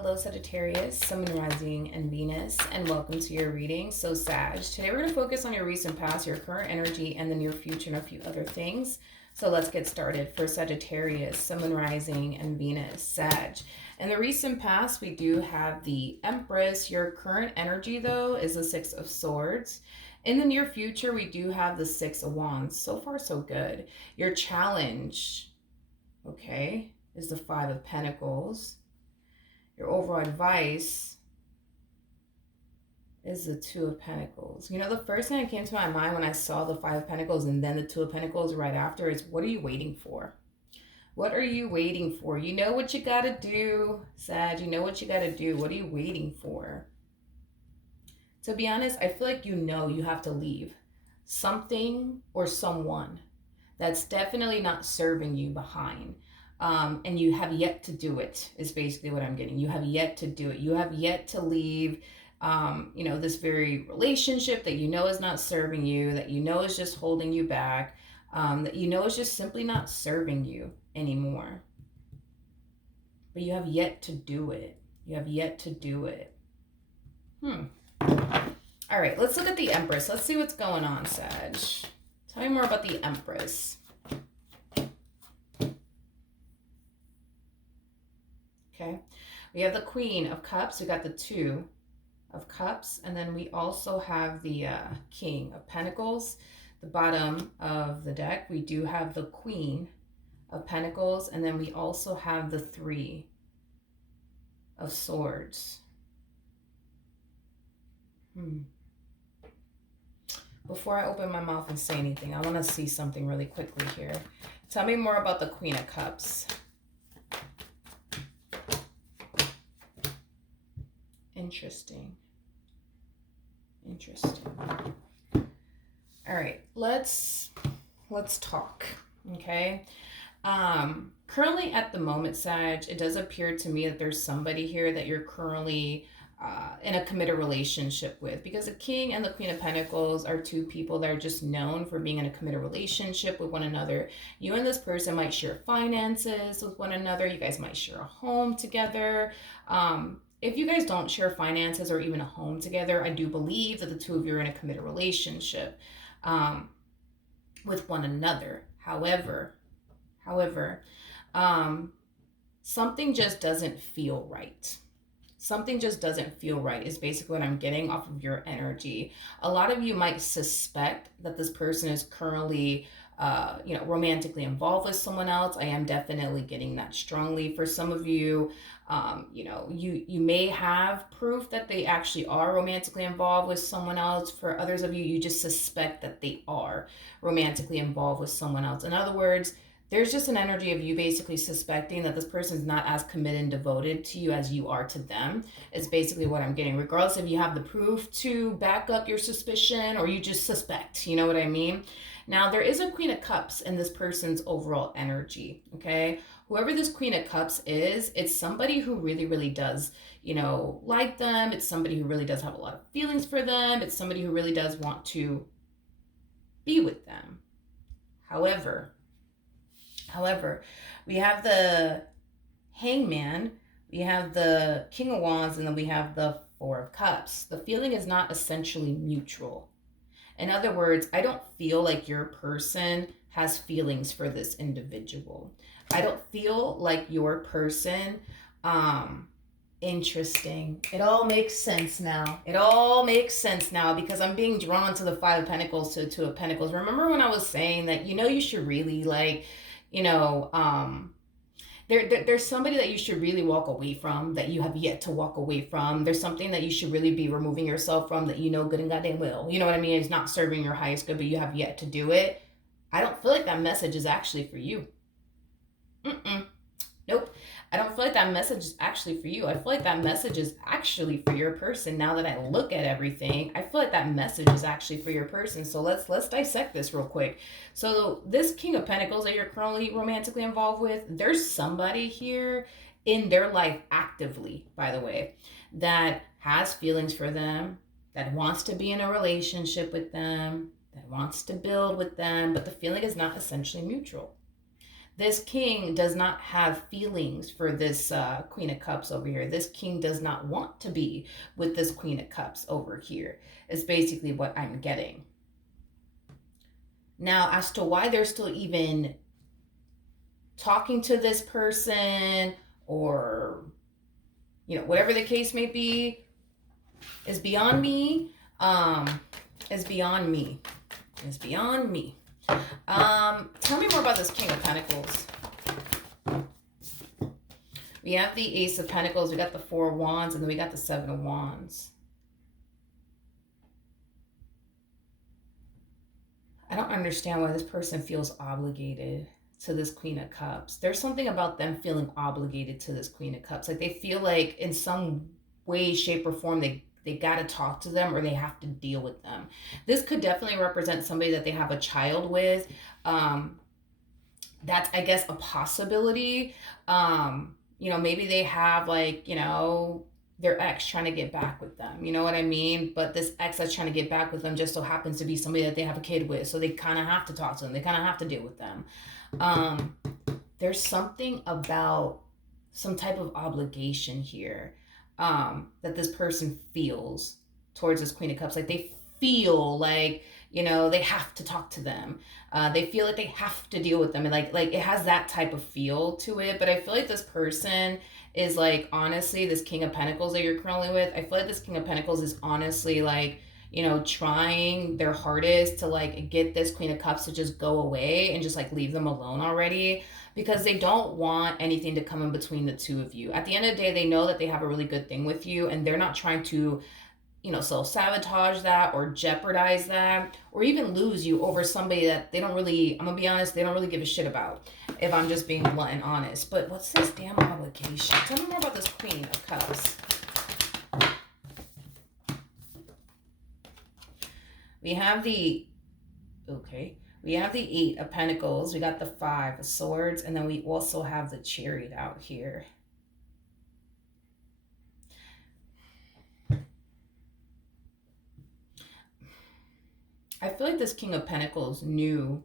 Hello, Sagittarius, Sun, Moon, Rising, and Venus, and welcome to your reading. So, Sag, today we're going to focus on your recent past, your current energy, and the near future, and a few other things. So, let's get started. For Sagittarius, Sun, Moon, Rising, and Venus, Sag. In the recent past, we do have the Empress. Your current energy, though, is the Six of Swords. In the near future, we do have the Six of Wands. So far, so good. Your challenge, okay, is the Five of Pentacles. Your overall advice is the Two of Pentacles. You know, the first thing that came to my mind when I saw the Five of Pentacles and then the Two of Pentacles right after is, what are you waiting for? What are you waiting for? You know what you got to do, Sag. You know what you got to do. What are you waiting for? To be honest, I feel like you have to leave something or someone that's definitely not serving you behind. And you have yet to do it, is basically what I'm getting. You have yet to do it. You have yet to leave, this very relationship that you know is not serving you, that you know is just holding you back, that you know is just simply not serving you anymore. But you have yet to do it. You have yet to do it. All right, let's look at the Empress. Let's see what's going on, Sag. Tell me more about the Empress. Okay, we have the Queen of Cups, we got the Two of Cups, and then we also have the King of Pentacles. The bottom of the deck, we do have the Queen of Pentacles, and then we also have the Three of Swords. Before I open my mouth and say anything, I want to see something really quickly here. Tell me more about the Queen of Cups. Interesting. All right, let's talk. Okay. Currently at the moment, Sag, it does appear to me that there's somebody here that you're currently in a committed relationship with, because the King and the Queen of Pentacles are two people that are just known for being in a committed relationship with one another. You and this person might share finances with one another. You guys might share a home together. If you guys don't share finances or even a home together, I do believe that the two of you are in a committed relationship with one another. However, something just doesn't feel right. Something just doesn't feel right is basically what I'm getting off of your energy. A lot of you might suspect that this person is currently romantically involved with someone else. I am definitely getting that strongly. For some of you, you may have proof that they actually are romantically involved with someone else. For others of you, you just suspect that they are romantically involved with someone else. In other words, there's just an energy of you basically suspecting that this person is not as committed and devoted to you as you are to them. It's basically what I'm getting, regardless if you have the proof to back up your suspicion or you just suspect, you know what I mean? Now, there is a Queen of Cups in this person's overall energy, okay? Whoever this Queen of Cups is, it's somebody who really, really does, like them. It's somebody who really does have a lot of feelings for them. It's somebody who really does want to be with them. However, we have the Hangman, we have the King of Wands, and then we have the Four of Cups. The feeling is not essentially mutual. In other words, I don't feel like your person has feelings for this individual. I don't feel like your person, interesting. It all makes sense now. Because I'm being drawn to the Five of Pentacles, to the Two of Pentacles. Remember when I was saying that, you should really there's somebody that you should really walk away from, that you have yet to walk away from. There's something that you should really be removing yourself from, that good and goddamn well. You know what I mean? It's not serving your highest good, but you have yet to do it. I don't feel like that message is actually for you. Nope. I don't feel like that message is actually for you. I feel like that message is actually for your person. Now that I look at everything, I feel like that message is actually for your person. So let's dissect this real quick. So this King of Pentacles that you're currently romantically involved with, there's somebody here in their life actively, by the way, that has feelings for them, that wants to be in a relationship with them, that wants to build with them, but the feeling is not essentially mutual. This king does not have feelings for this Queen of Cups over here. This king does not want to be with this Queen of Cups over here, is basically what I'm getting. Now, as to why they're still even talking to this person, or, whatever the case may be, is beyond me. Is beyond me. Is beyond me. Tell me more about this King of Pentacles. We have the Ace of Pentacles, we got the Four of Wands, and then we got the Seven of Wands. I don't understand why this person feels obligated to this Queen of Cups. There's something about them feeling obligated to this Queen of Cups. Like, they feel like in some way, shape, or form, they got to talk to them, or they have to deal with them. This could definitely represent somebody that they have a child with. That's, I guess, a possibility. Maybe they have, like, their ex trying to get back with them. You know what I mean? But this ex that's trying to get back with them just so happens to be somebody that they have a kid with. So they kind of have to talk to them. They kind of have to deal with them. There's something about some type of obligation here that this person feels towards this Queen of Cups. Like, they feel like, they have to talk to them. They feel like they have to deal with them. And like it has that type of feel to it. But I feel like this person is, like, honestly, this King of Pentacles that you're currently with, I feel like this King of Pentacles is honestly, like, trying their hardest to, like, get this Queen of Cups to just go away and just, like, leave them alone already, because they don't want anything to come in between the two of you. At the end of the day, they know that they have a really good thing with you, and they're not trying to, self-sabotage that or jeopardize that or even lose you over somebody that they don't really, I'm gonna be honest, they don't really give a shit about, if I'm just being blunt and honest. But what's this damn obligation? Tell me more about this Queen of Cups. We have the Eight of Pentacles, we got the Five of Swords, and then we also have the Chariot out here. I feel like this King of Pentacles knew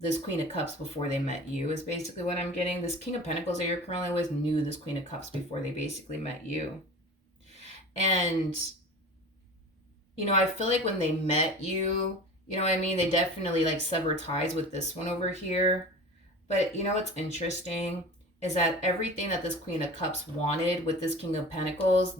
this Queen of Cups before they met you, is basically what I'm getting. This King of Pentacles that you're currently with knew this Queen of Cups before they basically met you. And, I feel like when they met you, they definitely, like, sever ties with this one over here. But, what's interesting is that everything that this Queen of Cups wanted with this King of Pentacles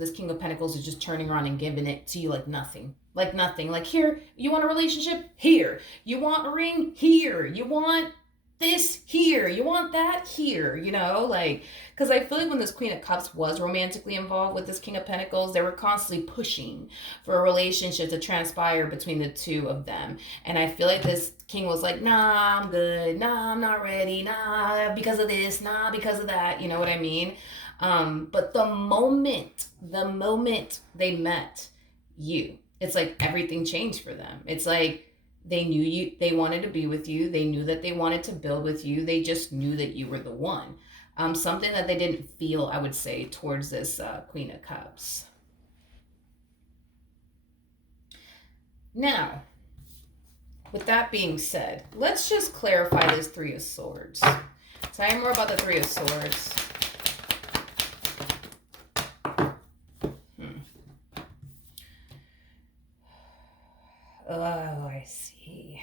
is just turning around and giving it to you like nothing. Like nothing. Like, here, you want a relationship? Here. You want a ring? Here. You want this? Here. You want that? Here. Because I feel like when this Queen of Cups was romantically involved with this King of Pentacles, they were constantly pushing for a relationship to transpire between the two of them. And I feel like this King was like, nah, I'm good. Nah, I'm not ready. Nah, because of this. Nah, because of that. You know what I mean? But the moment they met you, it's like everything changed for them. It's like they knew you, they wanted to be with you. They knew that they wanted to build with you. They just knew that you were the one. Something that they didn't feel, I would say, towards this Queen of Cups. Now, with that being said, let's just clarify this Three of Swords. Tell me more about the Three of Swords. Oh, I see.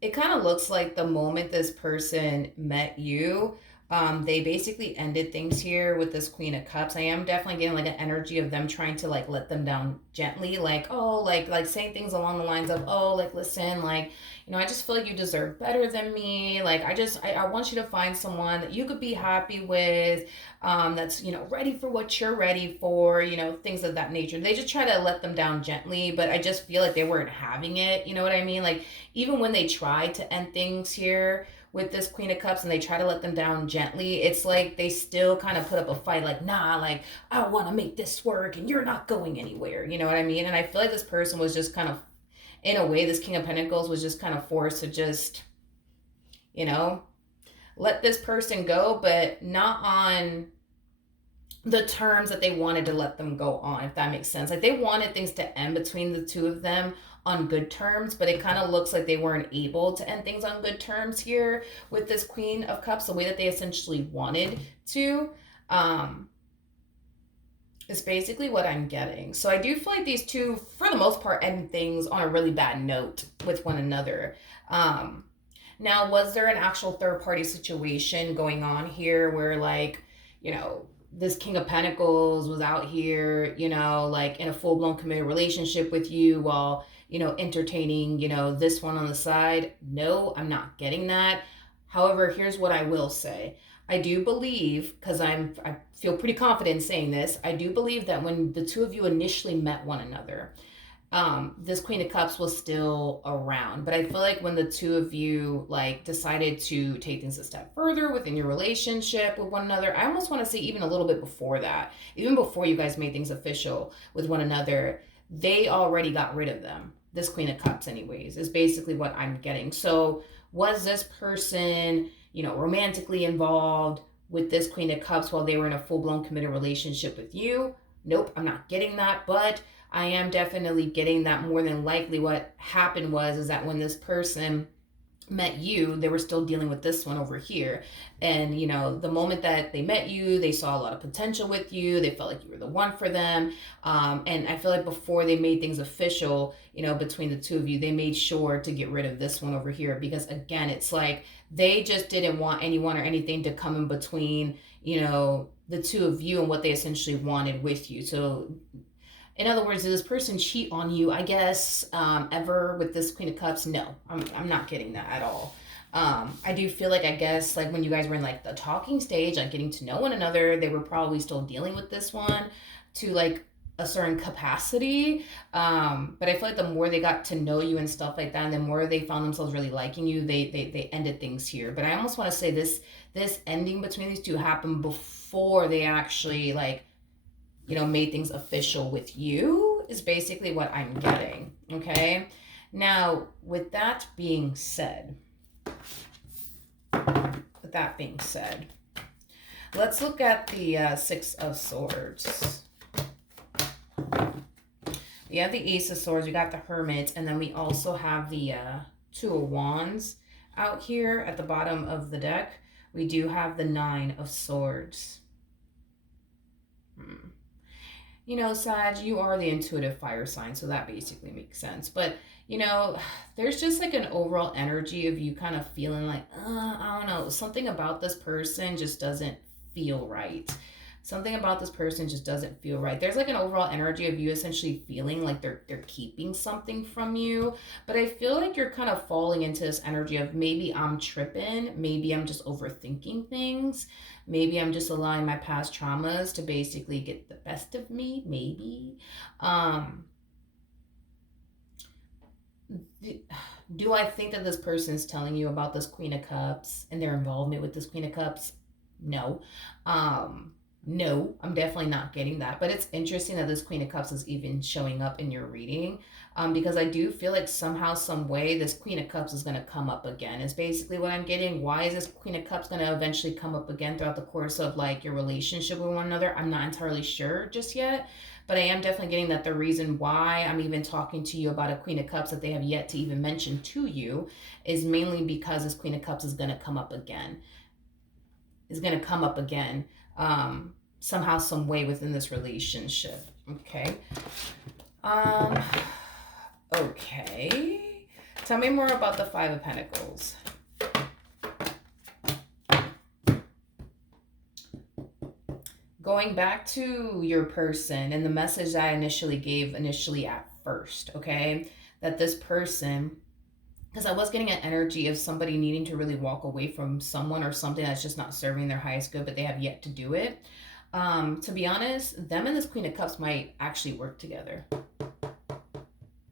It kind of looks like the moment this person met you, they basically ended things here with this Queen of Cups. I am definitely getting, like, an energy of them trying to, like, let them down gently, like, oh, like saying things along the lines of, oh, like, listen, like, I just feel like you deserve better than me. Like, I want you to find someone that you could be happy with, that's, ready for what you're ready for, things of that nature. They just try to let them down gently, but I just feel like they weren't having it. You know what I mean? Like, even when they tried to end things here with this Queen of Cups and they try to let them down gently, it's like they still kind of put up a fight, like, nah, like, I want to make this work and you're not going anywhere. You know what I mean? And I feel like this person was just kind of, in a way, this King of Pentacles was just kind of forced to just, let this person go, but not on the terms that they wanted to let them go on, if that makes sense. Like, they wanted things to end between the two of them on good terms, but it kind of looks like they weren't able to end things on good terms here with this Queen of Cups, the way that they essentially wanted to. Um, is basically what I'm getting. So I do feel like these two, for the most part, end things on a really bad note with one another. Um, Now, was there an actual third party situation going on here where, like, this King of Pentacles was out here, like in a full blown committed relationship with you while, entertaining, this one on the side? No, I'm not getting that. However, here's what I will say. I do believe, because I feel pretty confident in saying this, I do believe that when the two of you initially met one another, this Queen of Cups was still around. But I feel like when the two of you like decided to take things a step further within your relationship with one another, I almost want to say even a little bit before that, even before you guys made things official with one another, they already got rid of them. This Queen of Cups, anyways, is basically what I'm getting. So was this person, romantically involved with this Queen of Cups while they were in a full blown committed relationship with you? Nope, I'm not getting that. But I am definitely getting that more than likely what happened was is that when this person met you, they were still dealing with this one over here. And, the moment that they met you, they saw a lot of potential with you. They felt like you were the one for them. And I feel like before they made things official, between the two of you, they made sure to get rid of this one over here. Because again, it's like they just didn't want anyone or anything to come in between, the two of you and what they essentially wanted with you. So in other words, did this person cheat on you, I guess, ever with this Queen of Cups? No, I'm not getting that at all. I do feel like, I guess, like when you guys were in like the talking stage, like getting to know one another, they were probably still dealing with this one to like a certain capacity. But I feel like the more they got to know you and stuff like that, and the more they found themselves really liking you, they ended things here. But I almost want to say this ending between these two happened before they actually like made things official with you is basically what I'm getting. Okay. Now, with that being said, let's look at the Six of Swords. We have the Ace of Swords, we got the Hermit, and then we also have the Two of Wands out here at the bottom of the deck. We do have the Nine of Swords. Sag, you are the intuitive fire sign, so that basically makes sense. But, there's just like an overall energy of you kind of feeling like, I don't know, something about this person just doesn't feel right. Something about this person just doesn't feel right. There's like an overall energy of you essentially feeling like they're keeping something from you. But I feel like you're kind of falling into this energy of maybe I'm tripping, maybe I'm just overthinking things. Maybe I'm just allowing my past traumas to basically get the best of me, maybe. Do I think that this person's telling you about this Queen of Cups and their involvement with this Queen of Cups? No. No, I'm definitely not getting that. But it's interesting that this Queen of Cups is even showing up in your reading, because I do feel like somehow, some way, this Queen of Cups is going to come up again. Is basically what I'm getting. Why is this Queen of Cups going to eventually come up again throughout the course of like your relationship with one another? I'm not entirely sure just yet. But I am definitely getting that the reason why I'm even talking to you about a Queen of Cups that they have yet to even mention to you is mainly because this Queen of Cups is going to come up again. Somehow, some way within this relationship. Okay. Okay. Tell me more about the Five of Pentacles. Going back to your person and the message that I initially gave at first, okay? That this person, because I was getting an energy of somebody needing to really walk away from someone or something that's just not serving their highest good, but they have yet to do it. To be honest, them and this Queen of Cups might actually work together.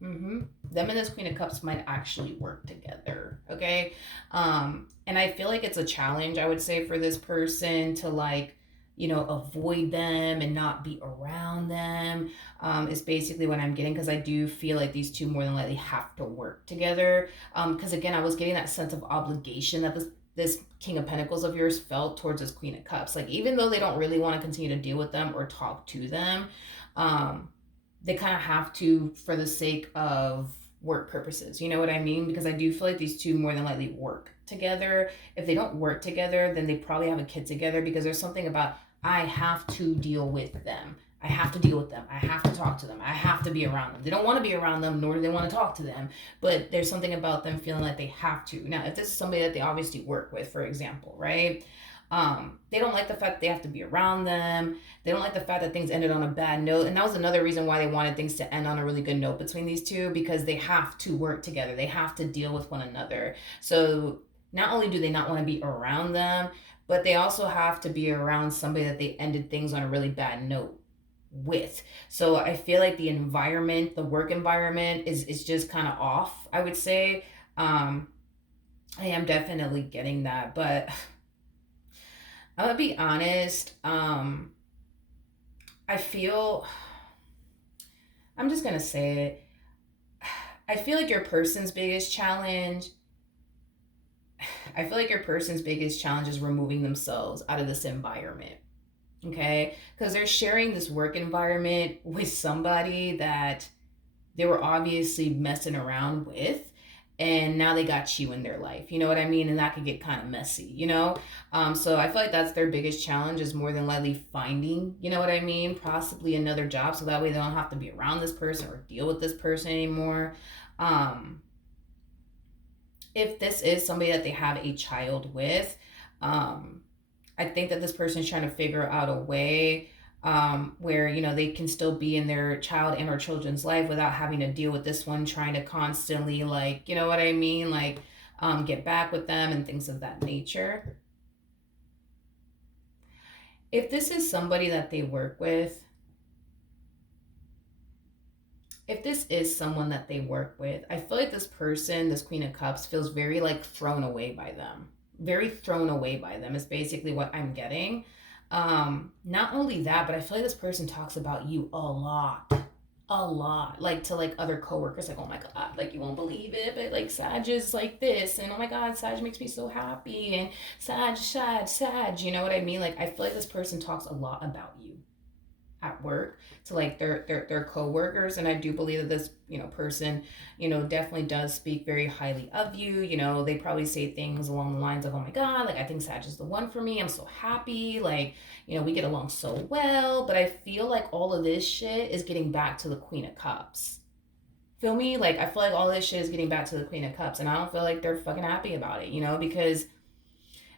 Them and this Queen of Cups might actually work together, okay? And I feel like it's a challenge, I would say, for this person to like, avoid them and not be around them, is basically what I'm getting, because I do feel like these two more than likely have to work together. Because again, I was getting that sense of obligation that this King of Pentacles of yours felt towards this Queen of Cups. Like, even though they don't really want to continue to deal with them or talk to them, they kind of have to, for the sake of work purposes. You know what I mean? Because I do feel like these two more than likely work together. If they don't work together, then they probably have a kid together, because there's something about, I have to deal with them. I have to deal with them. I have to talk to them. I have to be around them. They don't want to be around them, nor do they want to talk to them. But there's something about them feeling like they have to. Now, if this is somebody that they obviously work with, for example, right? They don't like the fact that they have to be around them. They don't like the fact that things ended on a bad note. And that was another reason why they wanted things to end on a really good note between these two, because they have to work together. They have to deal with one another. So not only do they not want to be around them, but they also have to be around somebody that they ended things on a really bad note with. So I feel like the environment, the work environment is just kind of off, I would say. I am definitely getting that, but I'm gonna be honest. I feel, I'm just gonna say it. I feel like your person's biggest challenge, I feel like your person's biggest challenge is removing themselves out of this environment. Okay? Because they're sharing this work environment with somebody that they were obviously messing around with, and now they got you in their life, you know what I mean? And that could get kind of messy, you know? So I feel like that's their biggest challenge, is more than likely finding, you know what I mean, possibly another job, so that way they don't have to be around this person or deal with this person anymore. um if this is somebody that they have a child with, um I think that this person is trying to figure out a way, where, you know, they can still be in their child and or children's life without having to deal with this one trying to constantly, like, you know what I mean, like, get back with them and things of that nature. If this is somebody that they work with, if this is someone that they work with, I feel like this person, this Queen of Cups, feels very like thrown away by them. Very thrown away by them is basically what I'm getting. Not only that, but I feel like this person talks about you a lot. A lot. Like to like other coworkers, like, oh my god, like you won't believe it, but like Sag is like this, and oh my god, Sag makes me so happy, and Sag, you know what I mean? Like I feel like this person talks a lot about you at work to like their co-workers, and I do believe that this, you know, person, you know, definitely does speak very highly of you. You know, they probably say things along the lines of, oh my god, like I think Sag is the one for me, I'm so happy, like, you know, we get along so well. But I feel like all of this shit is getting back to the Queen of Cups. Feel me? Like I feel like all this shit is getting back to the Queen of Cups, and I don't feel like they're fucking happy about it, you know, because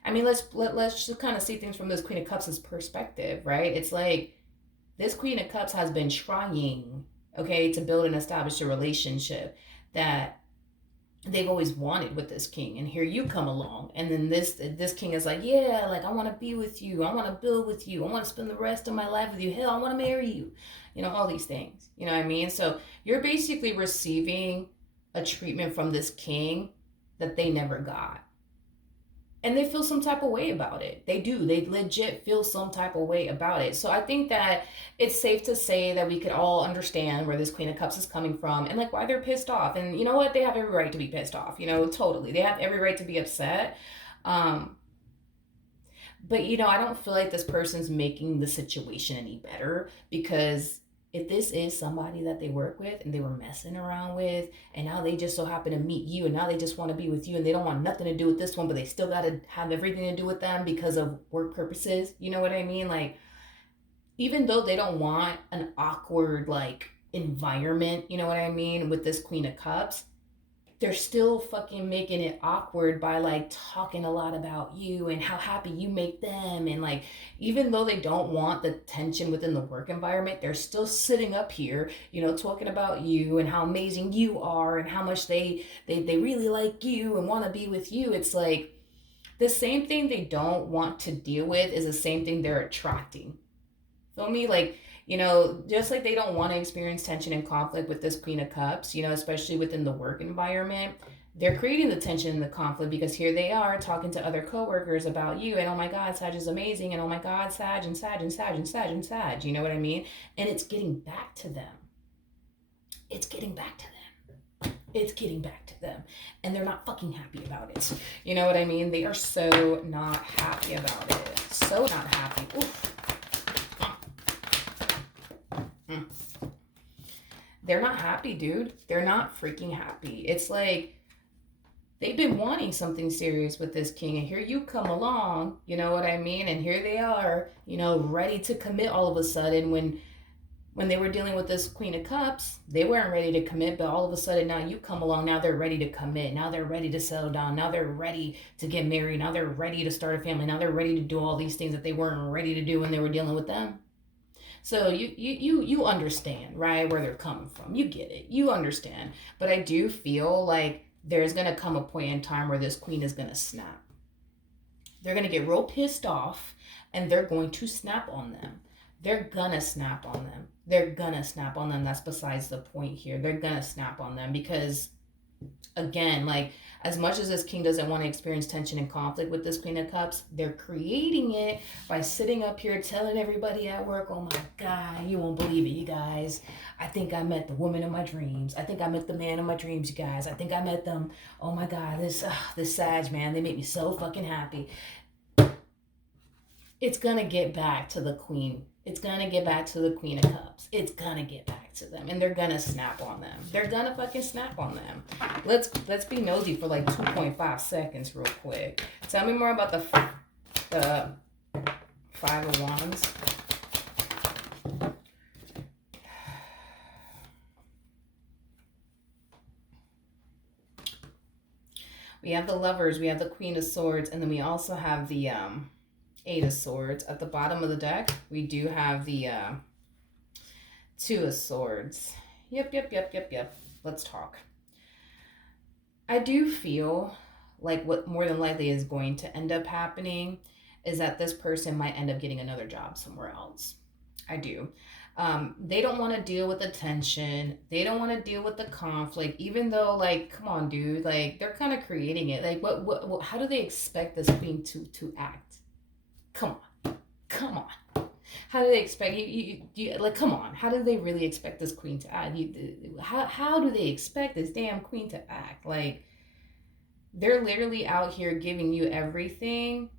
I mean, let's just kind of see things from this Queen of Cups' perspective, right? It's like this Queen of Cups has been trying, okay, to build and establish a relationship that they've always wanted with this king, and here you come along, and then this king is like, yeah, like I want to be with you, I want to build with you, I want to spend the rest of my life with you, hell, I want to marry you, you know, all these things, you know what I mean? So you're basically receiving a treatment from this king that they never got, and they feel some type of way about it. They do. They legit feel some type of way about it. So I think that it's safe to say that we could all understand where this Queen of Cups is coming from and like why they're pissed off. And you know what? They have every right to be pissed off. You know, totally. They have every right to be upset. Um, but you know, I don't feel like this person's making the situation any better, because if this is somebody that they work with and they were messing around with, and now they just so happen to meet you, and now they just want to be with you, and they don't want nothing to do with this one, but they still got to have everything to do with them because of work purposes, you know what I mean? Like, even though they don't want an awkward like environment, you know what I mean, with this Queen of Cups, they're still fucking making it awkward by like talking a lot about you and how happy you make them. And like, even though they don't want the tension within the work environment, they're still sitting up here, you know, talking about you and how amazing you are and how much they really like you and want to be with you. It's like the same thing they don't want to deal with is the same thing they're attracting. Feel me? Like, you know, just like they don't want to experience tension and conflict with this Queen of Cups, you know, especially within the work environment, they're creating the tension and the conflict because here they are talking to other coworkers about you, and oh my god, Sag is amazing, and oh my god, Sag and Sag and Sag and Sag and Sag, you know what I mean? And it's getting back to them. It's getting back to them. It's getting back to them. And they're not fucking happy about it. You know what I mean? They are so not happy about it. So not happy. Oof. Mm. they're not happy, dude. They're not freaking happy. It's like they've been wanting something serious with this king, and here you come along, you know what I mean? And here they are, ready to commit all of a sudden when they were dealing with this Queen of Cups, they weren't ready to commit, but all of a sudden now you come along, now they're ready to commit. Now they're ready to settle down. Now they're ready to get married. Now they're ready to start a family. Now they're ready to do all these things that they weren't ready to do when they were dealing with them. So you understand, right, where they're coming from. You get it. You understand. But I do feel like there's going to come a point in time where this queen is going to snap. They're going to get real pissed off and they're going to snap on them. They're gonna snap on them. They're gonna snap on them. That's besides the point here. They're gonna snap on them because, again, like, as much as this king doesn't want to experience tension and conflict with this Queen of Cups, they're creating it by sitting up here telling everybody at work, oh my God, you won't believe it, you guys. I think I met the woman of my dreams. I think I met the man of my dreams, you guys. I think I met them. Oh my God, this Sag, man, they make me so fucking happy. It's gonna get back to the queen. It's gonna get back to the Queen of Cups. It's gonna get back to them, and they're gonna snap on them. They're gonna fucking snap on them. Let's be nosy for like 2.5 seconds, real quick. Tell me more about the Five of Wands. We have the Lovers, we have the Queen of Swords, and then we also have the Eight of Swords. At the bottom of the deck, we do have the Two of Swords. Yep. Let's talk. I do feel like what more than likely is going to end up happening is that this person might end up getting another job somewhere else. I do. They don't want to deal with the tension. They don't want to deal with the conflict, even though, like, come on, dude, like, they're kind of creating it. Like, what how do they expect this queen to act? Come on. How do they expect you like, come on, how do they really expect this queen to act? How do they expect this damn queen to act? Like, they're literally out here giving you everything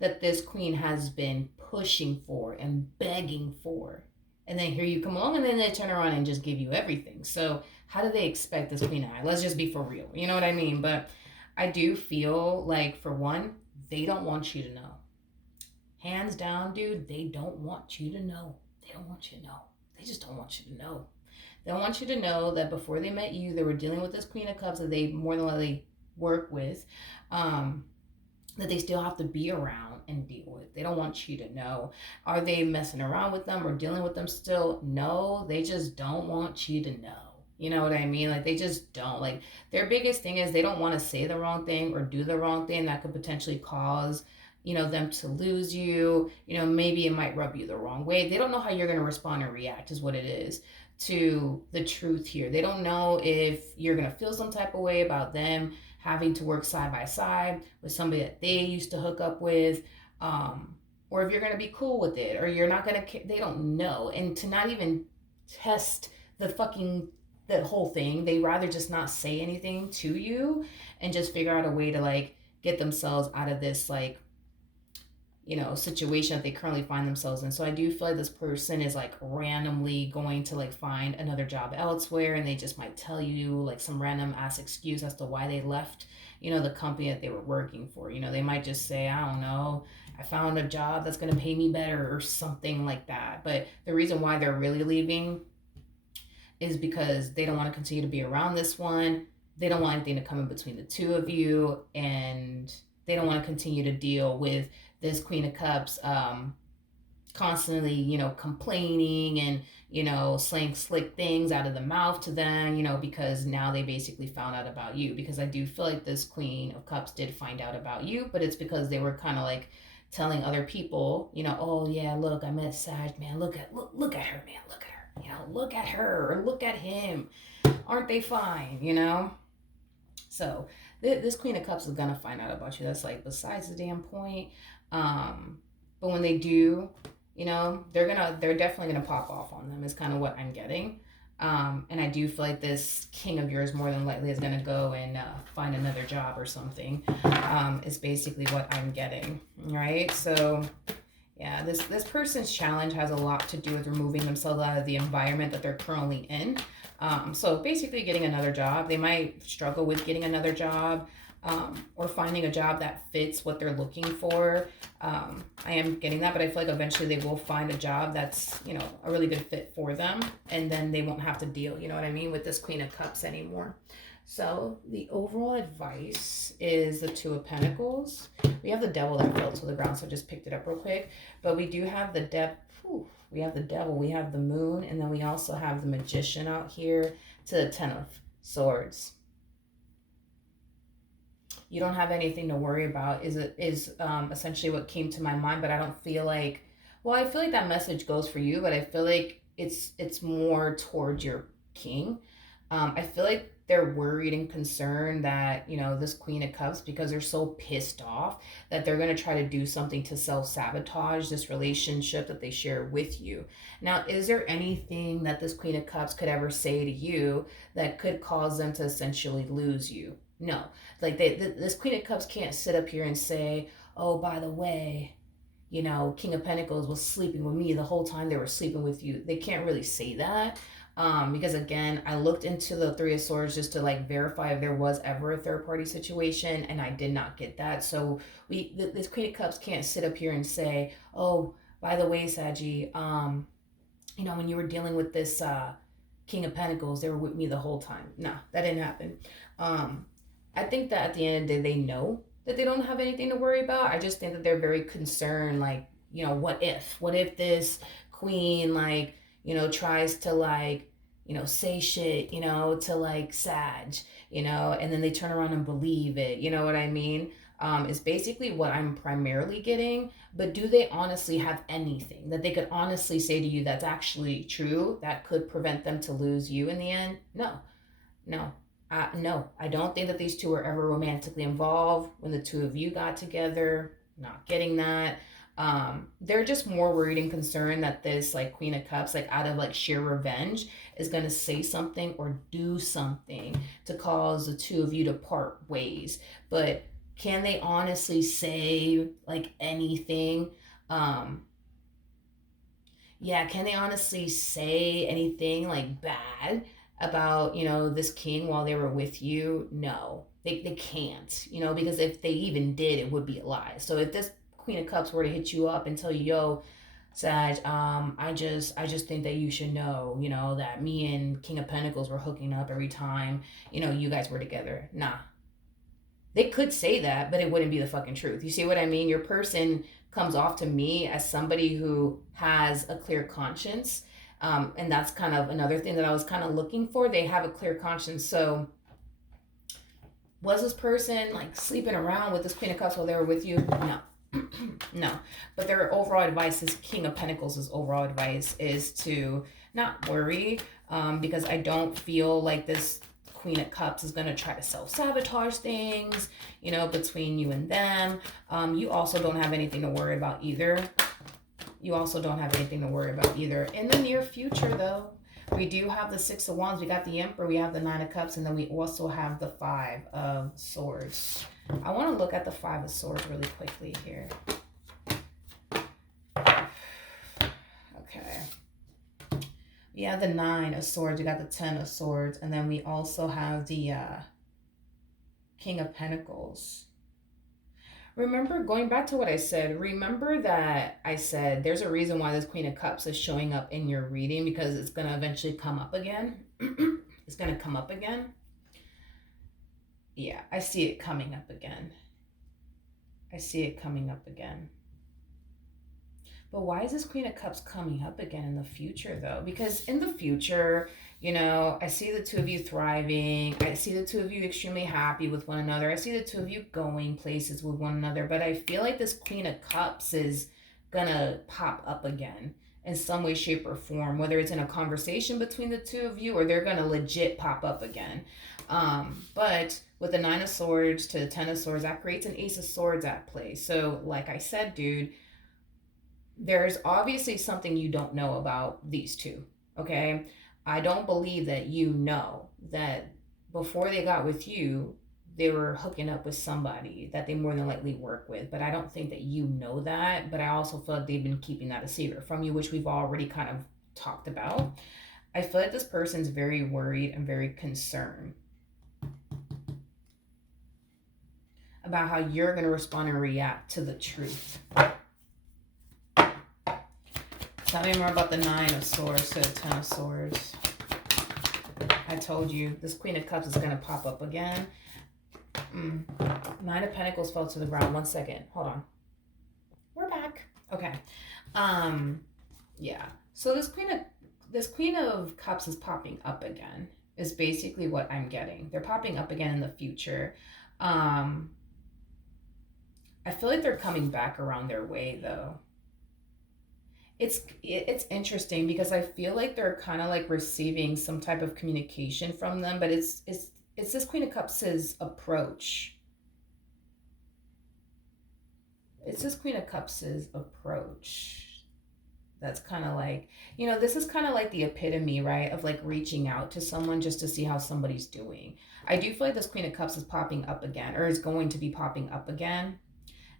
that this queen has been pushing for and begging for, and then here you come along and then they turn around and just give you everything. So how do they expect this queen to act? Let's just be for real, you know what I mean? But I do feel like, for one, they don't want you to know. Hands down, dude, they don't want you to know. They don't want you to know. They just don't want you to know. They don't want you to know that before they met you, they were dealing with this Queen of Cups that they more than likely work with, that they still have to be around and deal with. They don't want you to know. Are they messing around with them or dealing with them still? No, they just don't want you to know. You know what I mean? Like, they just don't. Like, their biggest thing is they don't want to say the wrong thing or do the wrong thing that could potentially cause them to lose you. Maybe it might rub you the wrong way. They don't know how you're going to respond and react, is what it is, to the truth here. They don't know if you're going to feel some type of way about them having to work side by side with somebody that they used to hook up with, or if you're going to be cool with it, or you're not going to, they don't know. And to not even test the whole thing, they rather just not say anything to you and just figure out a way to, like, get themselves out of this, like, situation that they currently find themselves in. So I do feel like this person is, like, randomly going to, like, find another job elsewhere, and they just might tell you, like, some random ass excuse as to why they left, the company that they were working for. They might just say, I don't know, I found a job that's going to pay me better or something like that. But the reason why they're really leaving is because they don't want to continue to be around this one. They don't want anything to come in between the two of you, and they don't want to continue to deal with this Queen of Cups constantly, complaining and, saying slick things out of the mouth to them, because now they basically found out about you. Because I do feel like this Queen of Cups did find out about you, but it's because they were kind of like telling other people, oh yeah, look, I met Sag, man, look at her, man, look at her, look at her, or look at him, aren't they fine, So this Queen of Cups is gonna find out about you. That's, like, besides the damn point. But when they do, they're definitely gonna pop off on them, is kind of what I'm getting. And I do feel like this king of yours more than likely is gonna go and find another job or something. Is basically what I'm getting, right? So Yeah, this person's challenge has a lot to do with removing themselves out of the environment that they're currently in. So basically, getting another job. They might struggle with getting another job, or finding a job that fits what they're looking for. I am getting that, but I feel like eventually they will find a job that's, a really good fit for them, and then they won't have to deal, you know what I mean, with this Queen of Cups anymore. So the overall advice is the Two of Pentacles. We have the Devil that fell to the ground, so I just picked it up real quick. But we do have the we have the Devil, we have the Moon, and then we also have the Magician out here to the Ten of Swords. You don't have anything to worry about is essentially what came to my mind, but I don't feel like, well, I feel like that message goes for you, but I feel like it's more towards your king. I feel like they're worried and concerned that, this Queen of Cups, because they're so pissed off, that they're going to try to do something to self-sabotage this relationship that they share with you. Now, is there anything that this Queen of Cups could ever say to you that could cause them to essentially lose you? No. Like, this Queen of Cups can't sit up here and say, oh, by the way, King of Pentacles was sleeping with me the whole time they were sleeping with you. They can't really say that. Because again, I looked into the Three of Swords just to like verify if there was ever a third party situation, and I did not get that. So this Queen of Cups can't sit up here and say, oh, by the way, Saggy, when you were dealing with this King of Pentacles, they were with me the whole time. No, that didn't happen. I think that at the end of the day, they know that they don't have anything to worry about. I just think that they're very concerned, like, what if this queen, like, tries to, like, say shit, to like Sag, and then they turn around and believe it. You know what I mean? Is basically what I'm primarily getting. But do they honestly have anything that they could honestly say to you that's actually true that could prevent them to lose you in the end? No, no. No, I don't think that these two were ever romantically involved when the two of you got together. Not getting that. They're just more worried and concerned that this, like, Queen of Cups, like, out of like sheer revenge, is gonna say something or do something to cause the two of you to part ways. But can they honestly say like anything? Yeah, can they honestly say anything like bad about, this king while they were with you? No, they can't, because if they even did, it would be a lie. So if this Queen of Cups were to hit you up and tell you, yo, Sag, I just think that you should know, that me and King of Pentacles were hooking up every time, you guys were together. Nah, they could say that, but it wouldn't be the fucking truth. You see what I mean? Your person comes off to me as somebody who has a clear conscience. And that's kind of another thing that I was kind of looking for. They have a clear conscience. So was this person like sleeping around with this Queen of Cups while they were with you? No. No. But their overall advice is King of Pentacles' overall advice is to not worry, because I don't feel like this Queen of Cups is going to try to self-sabotage things, between you and them. You also don't have anything to worry about either. You also don't have anything to worry about either. In the near future, though, we do have the Six of Wands. We got the Emperor. We have the Nine of Cups. And then we also have the Five of Swords. I want to look at the Five of Swords really quickly here. Okay. We have the Nine of Swords. We got the Ten of Swords. And then we also have the King of Pentacles. Remember, going back to what I said, remember that I said there's a reason why this Queen of Cups is showing up in your reading, because it's going to eventually come up again. It's going to come up again. Yeah, I see it coming up again. I see it coming up again. But why is this Queen of Cups coming up again in the future, though? Because in the future, I see the two of you thriving. I see the two of you extremely happy with one another. I see the two of you going places with one another. But I feel like this Queen of Cups is going to pop up again in some way, shape, or form, whether it's in a conversation between the two of you or they're going to legit pop up again. But with the Nine of Swords to the Ten of Swords, that creates an Ace of Swords at play. So like I said, dude, there's obviously something you don't know about these two, okay? I don't believe that you know that before they got with you, they were hooking up with somebody that they more than likely work with. But I don't think that you know that. But I also feel like they've been keeping that a secret from you, which we've already kind of talked about. I feel like this person's very worried and very concerned about how you're going to respond and react to the truth. Tell me more about the Nine of Swords to the Ten of Swords. I told you, this Queen of Cups is going to pop up again. Nine of Pentacles fell to the ground. 1 second. Hold on. We're back. Okay. Yeah. So this Queen of Cups is popping up again, is basically what I'm getting. They're popping up again in the future. I feel like they're coming back around their way, though. It's interesting because I feel like they're kind of like receiving some type of communication from them, but it's this Queen of Cups' approach. It's this Queen of Cups' approach that's kind of like, this is kind of like the epitome, right, of like reaching out to someone just to see how somebody's doing. I do feel like this Queen of Cups is popping up again, or is going to be popping up again.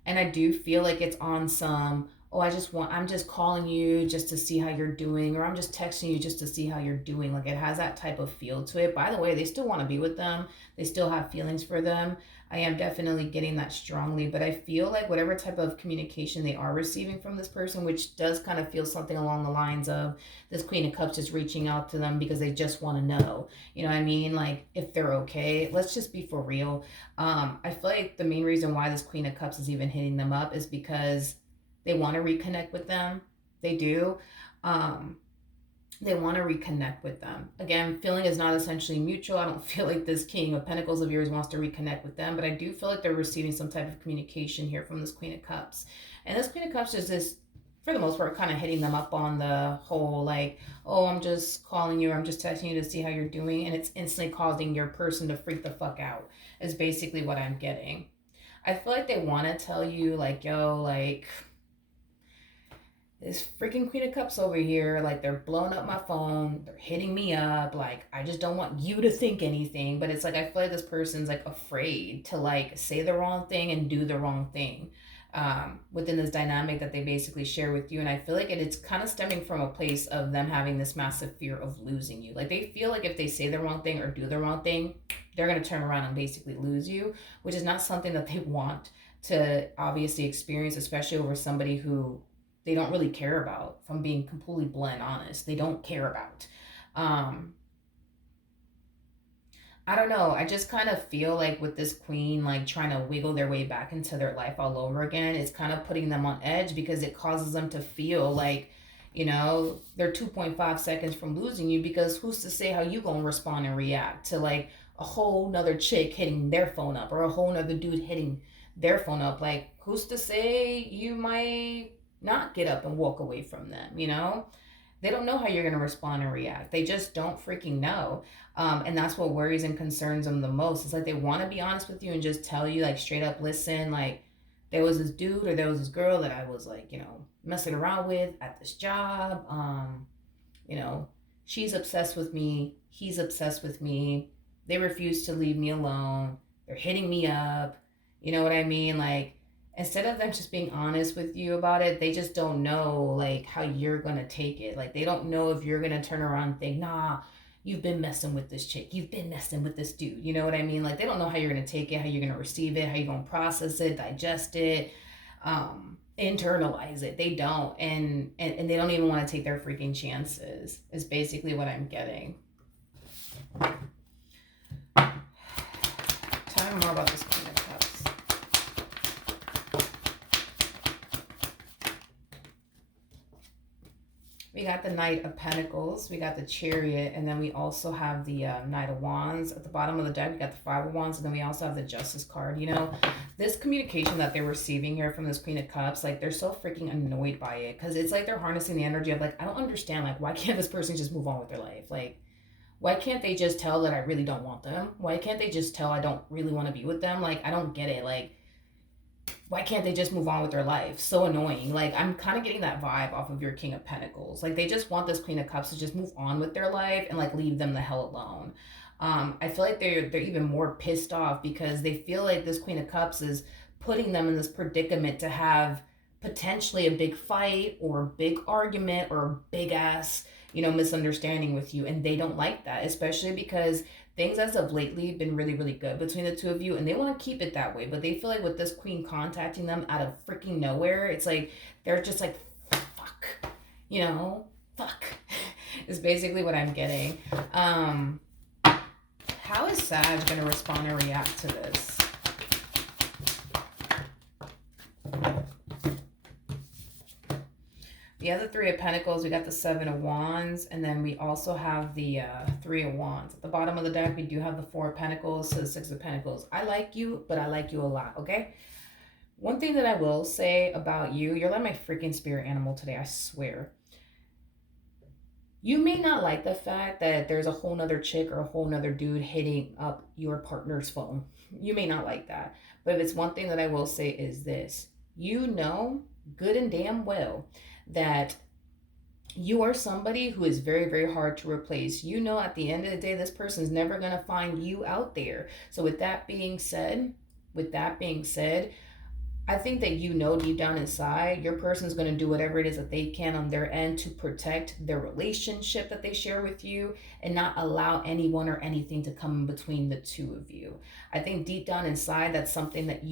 And I do feel like it's on some, oh, I'm just calling you just to see how you're doing, or I'm just texting you just to see how you're doing. Like, it has that type of feel to it. By the way, they still want to be with them. They still have feelings for them. I am definitely getting that strongly, but I feel like whatever type of communication they are receiving from this person, which does kind of feel something along the lines of this Queen of Cups just reaching out to them because they just want to know, you know what I mean? Like, if they're okay. Let's just be for real. I feel like the main reason why this Queen of Cups is even hitting them up is because they want to reconnect with them. They do. They want to reconnect with them. Again, feeling is not essentially mutual. I don't feel like this King of Pentacles of yours wants to reconnect with them, but I do feel like they're receiving some type of communication here from this Queen of Cups. And this Queen of Cups is this, for the most part, kind of hitting them up on the whole, like, oh, I'm just calling you, or I'm just texting you to see how you're doing. And it's instantly causing your person to freak the fuck out, is basically what I'm getting. I feel like they want to tell you, like, yo, like, this freaking Queen of Cups over here, like, they're blowing up my phone, they're hitting me up, like, I just don't want you to think anything. But it's like, I feel like this person's like afraid to like say the wrong thing and do the wrong thing within this dynamic that they basically share with you. And I feel like it's kind of stemming from a place of them having this massive fear of losing you. Like, they feel like if they say the wrong thing or do the wrong thing, they're going to turn around and basically lose you, which is not something that they want to obviously experience, especially over somebody who they don't really care about. If I'm being completely blunt honest, they don't care about. I don't know. I just kind of feel like with this queen, like trying to wiggle their way back into their life all over again, it's kind of putting them on edge because it causes them to feel like, they're 2.5 seconds from losing you, because who's to say how you gonna respond and react to like a whole nother chick hitting their phone up, or a whole nother dude hitting their phone up? Like, who's to say you might not get up and walk away from them? They don't know how you're going to respond and react. They just don't freaking know. And that's what worries and concerns them the most. It's like they want to be honest with you and just tell you, like, straight up, listen, like, there was this dude or there was this girl that I was like, messing around with at this job. She's obsessed with me. He's obsessed with me. They refuse to leave me alone. They're hitting me up. You know what I mean? Like, instead of them just being honest with you about it, they just don't know like how you're gonna take it. Like, they don't know if you're gonna turn around and think, nah, you've been messing with this chick, you've been messing with this dude. You know what I mean? Like, they don't know how you're gonna take it, how you're gonna receive it, how you're gonna process it, digest it, internalize it. They don't, and they don't even want to take their freaking chances, is basically what I'm getting. Tell me more about this Queen of Cups. We got the Knight of Pentacles, we got the Chariot, and then we also have the Knight of Wands. At the bottom of the deck, we got the Five of Wands, and then we also have the Justice card. This communication that they're receiving here from this Queen of Cups, like, they're so freaking annoyed by it, because it's like they're harnessing the energy of, like, I don't understand, like, why can't this person just move on with their life? Like, why can't they just tell that I really don't want them? Why can't they just tell I don't really want to be with them? Like, I don't get it. Like, why can't they just move on with their life? So annoying. Like, I'm kind of getting that vibe off of your King of Pentacles. Like, they just want this Queen of Cups to just move on with their life and like leave them the hell alone. I feel like they're even more pissed off because they feel like this Queen of Cups is putting them in this predicament to have potentially a big fight or a big argument or a big ass, misunderstanding with you, and they don't like that, especially because things as of lately have been really really good between the two of you, and they want to keep it that way. But they feel like with this queen contacting them out of freaking nowhere, it's like they're just like, fuck, you know fuck is basically what I'm getting. How is Sag going to respond and react to this? The other Three of Pentacles, we got the Seven of Wands, and then we also have the Three of Wands. At the bottom of the deck, we do have the Four of Pentacles to the Six of Pentacles. I like you, but I like you a lot, okay? One thing that I will say about you, you're like my freaking spirit animal today, I swear. You may not like the fact that there's a whole nother chick or a whole nother dude hitting up your partner's phone. You may not like that. But if it's one thing that I will say is this. You know good and damn well that you are somebody who is very, very hard to replace. You know at the end of the day, this person's never going to find you out there. So with that being said, I think that deep down inside, your person's going to do whatever it is that they can on their end to protect their relationship that they share with you and not allow anyone or anything to come in between the two of you. I think deep down inside, that's something that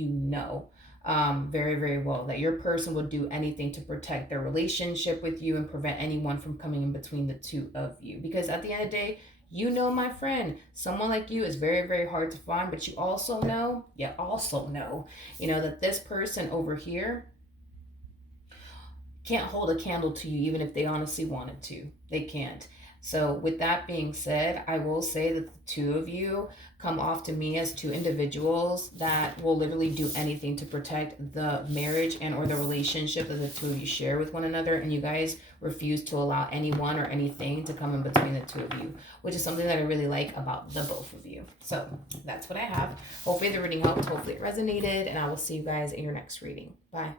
very, very well, that your person would do anything to protect their relationship with you and prevent anyone from coming in between the two of you. Because at the end of the day, my friend, someone like you is very, very hard to find, but you also know, that this person over here can't hold a candle to you even if they honestly wanted to. They can't. So with that being said, I will say that the two of you come off to me as two individuals that will literally do anything to protect the marriage and or the relationship that the two of you share with one another, and you guys refuse to allow anyone or anything to come in between the two of you, which is something that I really like about the both of you. So that's what I have. Hopefully the reading helped, hopefully it resonated, and I will see you guys in your next reading. Bye.